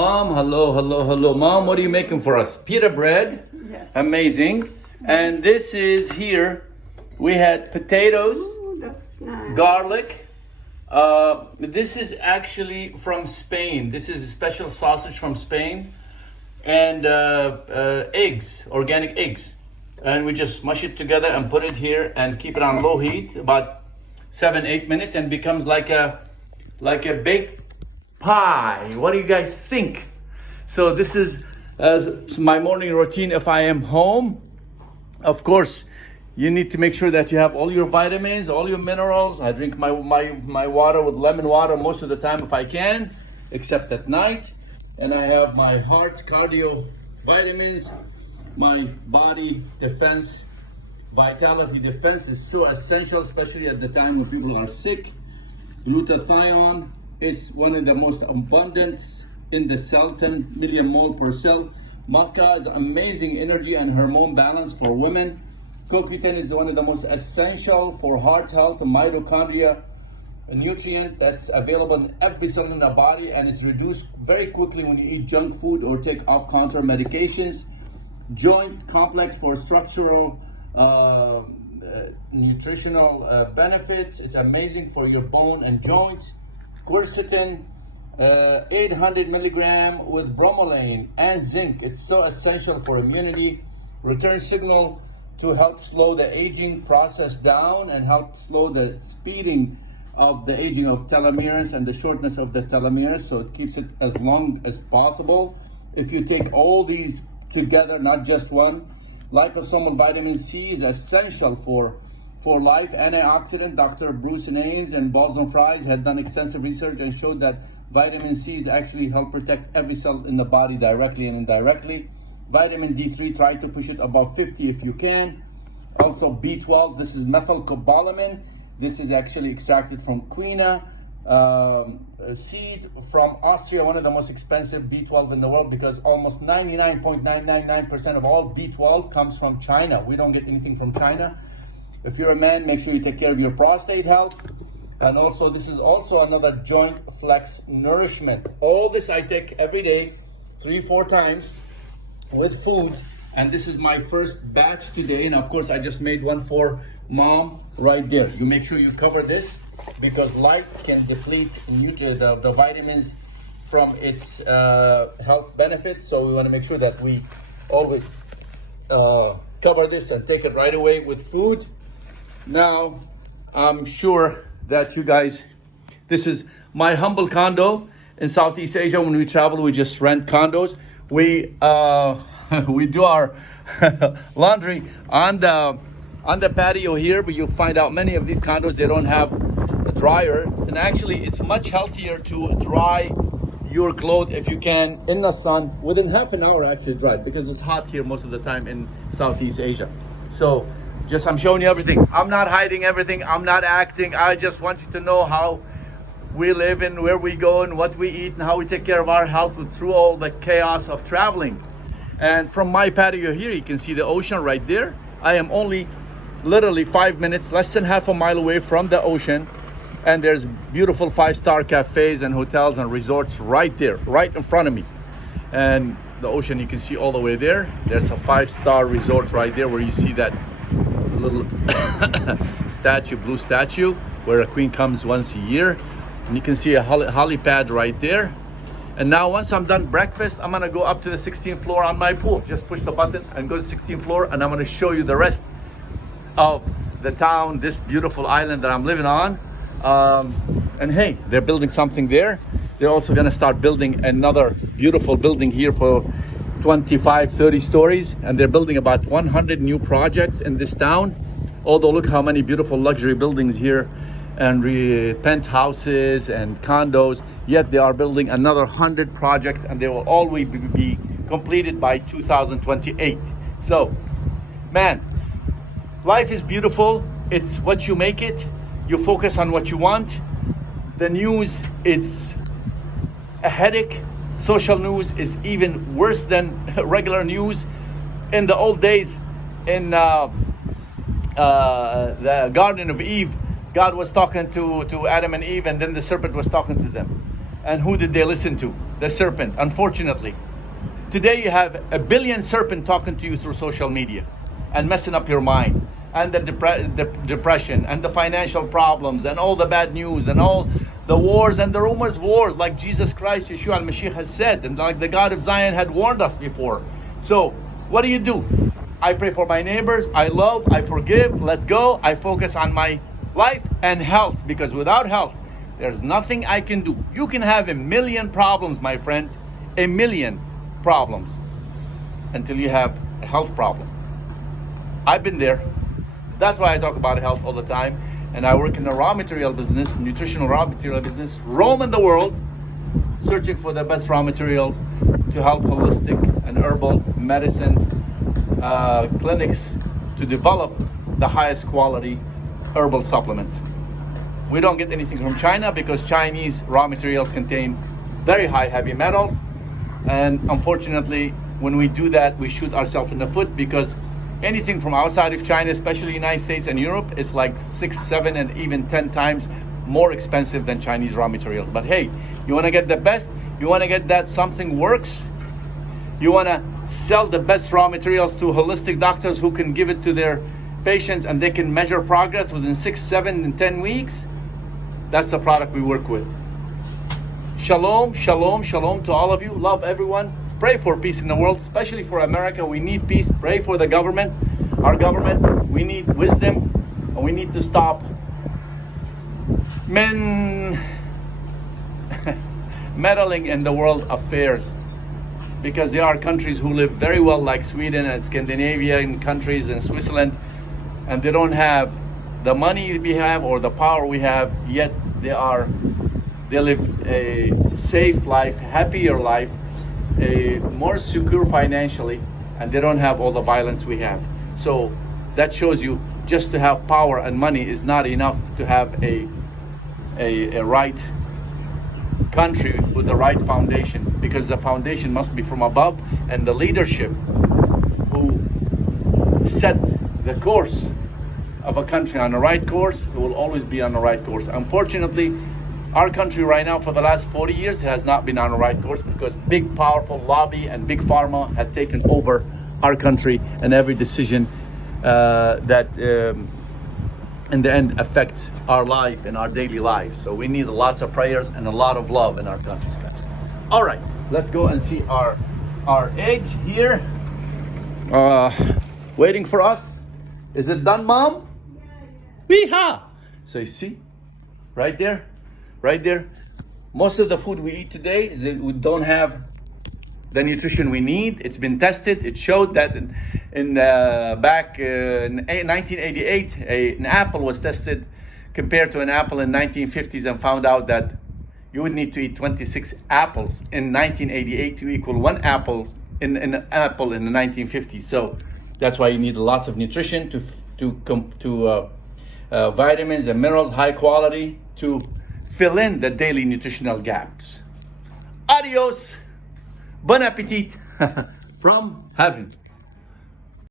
Mom, hello, hello, hello. Mom, what are you making for us? Pita bread. Yes. Amazing. And this is here, we had potatoes, Ooh, that's nice. garlic. This is actually from Spain. This is a special sausage from Spain. And eggs, organic eggs. And we just smush it together and put it here and keep it on low heat about 7-8 minutes and becomes like a baked pie. What do you guys think? So this is my morning routine if I am home. Of course, you need to make sure that you have all your vitamins, all your minerals. I drink my water with lemon water most of the time if I can, except at night. And I have my heart cardio vitamins, my body defense, vitality defense is so essential, especially at the time when people are sick. Glutathione is one of the most abundant in the cell, 10 million mole per cell. Maca is amazing energy and hormone balance for women. CoQ10 is one of the most essential for heart health and mitochondria, a nutrient that's available in every cell in the body and is reduced very quickly when you eat junk food or take off-counter medications. Joint complex for structural nutritional benefits. It's amazing for your bone and joints. Quercetin, 800 milligram with bromelain and zinc. It's so essential for immunity. Return signal to help slow the aging process down and help slow the speeding of the aging of telomeres and the shortness of the telomeres, so it keeps it as long as possible. If you take all these together, not just one, liposomal vitamin C is essential for life. Antioxidant, Dr. Bruce Names and Balsam Fries had done extensive research and showed that vitamin C's actually help protect every cell in the body directly and indirectly. Vitamin D3, try to push it above 50 if you can. Also B12, this is methylcobalamin. This is actually extracted from quina seed from Austria, one of the most expensive B12 in the world, because almost 99.999% of all B12 comes from China. We don't get anything from China. If you're a man, make sure you take care of your prostate health. And also, this is also another joint flex nourishment. All this I take every day, 3-4 times with food. And this is my first batch today. And of course, I just made one for Mom right there. You make sure you cover this because light can deplete the vitamins from its health benefits. So we want to make sure that we always cover this and take it right away with food. Now, I'm sure that you guys, this is my humble condo in Southeast Asia. When we travel, we just rent condos. We we do our laundry on the patio here, but you'll find out many of these condos, they don't have a dryer. And actually, it's much healthier to dry your clothes if you can in the sun within half an hour, actually dry, because it's hot here most of the time in Southeast Asia. So just I'm showing you everything. I'm not hiding everything. I'm not acting. I just want you to know how we live and where we go and what we eat and how we take care of our health through all the chaos of traveling. And from my patio here, you can see the ocean right there. I am only literally 5 minutes, less than half a mile away from the ocean. And there's beautiful 5-star cafes and hotels and resorts right there, right in front of me. And the ocean, you can see all the way there. There's a 5-star resort right there where you see that little statue, blue statue, where a queen comes once a year. And you can see a helipad right there. And now once I'm done breakfast, I'm gonna go up to the 16th floor on my pool. Just push the button and go to the 16th floor, and I'm gonna show you the rest of the town, this beautiful island that I'm living on. And hey, they're building something there. They're also gonna start building another beautiful building here for 25-30 stories, and they're building about 100 new projects in this town. Although look how many beautiful luxury buildings here and penthouses and condos, yet they are building another 100 projects, and they will always be completed by 2028. So man, life is beautiful. It's what you make it. You focus on what you want. The news, it's a headache. Social news is even worse than regular news. In the old days, in the Garden of Eve, God was talking to Adam and Eve, and then the serpent was talking to them. And who did they listen to? The serpent, unfortunately. Today you have a billion serpent talking to you through social media and messing up your mind. And the depression and the financial problems and all the bad news and all the wars and the rumors of wars, like Jesus Christ, Yeshua al-Mashiach has said, and like the God of Zion had warned us before. So what do? I pray for my neighbors, I love, I forgive, let go, I focus on my life and health, because without health, there's nothing I can do. You can have a million problems, my friend, a million problems, until you have a health problem. I've been there. That's why I talk about health all the time. And I work in the raw material business, nutritional raw material business, roaming the world, searching for the best raw materials to help holistic and herbal medicine clinics to develop the highest quality herbal supplements. We don't get anything from China because Chinese raw materials contain very high heavy metals. And unfortunately, when we do that, we shoot ourselves in the foot, because anything from outside of China, especially United States and Europe, is like 6, 7, and even 10 times more expensive than Chinese raw materials. But hey, you want to get the best? You want to get that something works? You want to sell the best raw materials to holistic doctors who can give it to their patients and they can measure progress within 6, 7, and 10 weeks? That's the product we work with. Shalom, shalom, shalom to all of you. Love everyone. Pray for peace in the world, especially for America. We need peace. Pray for the government, our government. We need wisdom, and we need to stop meddling in the world affairs, because there are countries who live very well, like Sweden and Scandinavian countries and Switzerland, and they don't have the money we have or the power we have, yet they live a safe life, happier life, a more secure financially, and they don't have all the violence we have. So that shows you, just to have power and money is not enough to have a right country with the right foundation, because the foundation must be from above, and the leadership who set the course of a country on the right course will always be on the right course. Unfortunately, our country right now for the last 40 years has not been on the right course, because big powerful lobby and big pharma had taken over our country, and every decision that in the end affects our life and our daily lives. So we need lots of prayers and a lot of love in our countries, guys. All right, let's go and see our eggs here waiting for us. Is it done, Mom? Weeha! So you see, right there. Most of the food we eat today is that we don't have the nutrition we need. It's been tested. It showed that back in 1988, an apple was tested compared to an apple in 1950s, and found out that you would need to eat 26 apples in 1988 to equal one apple in an apple in the 1950s. So that's why you need lots of nutrition to vitamins and minerals, high quality, to fill in the daily nutritional gaps. Adios. Bon appetit from heaven.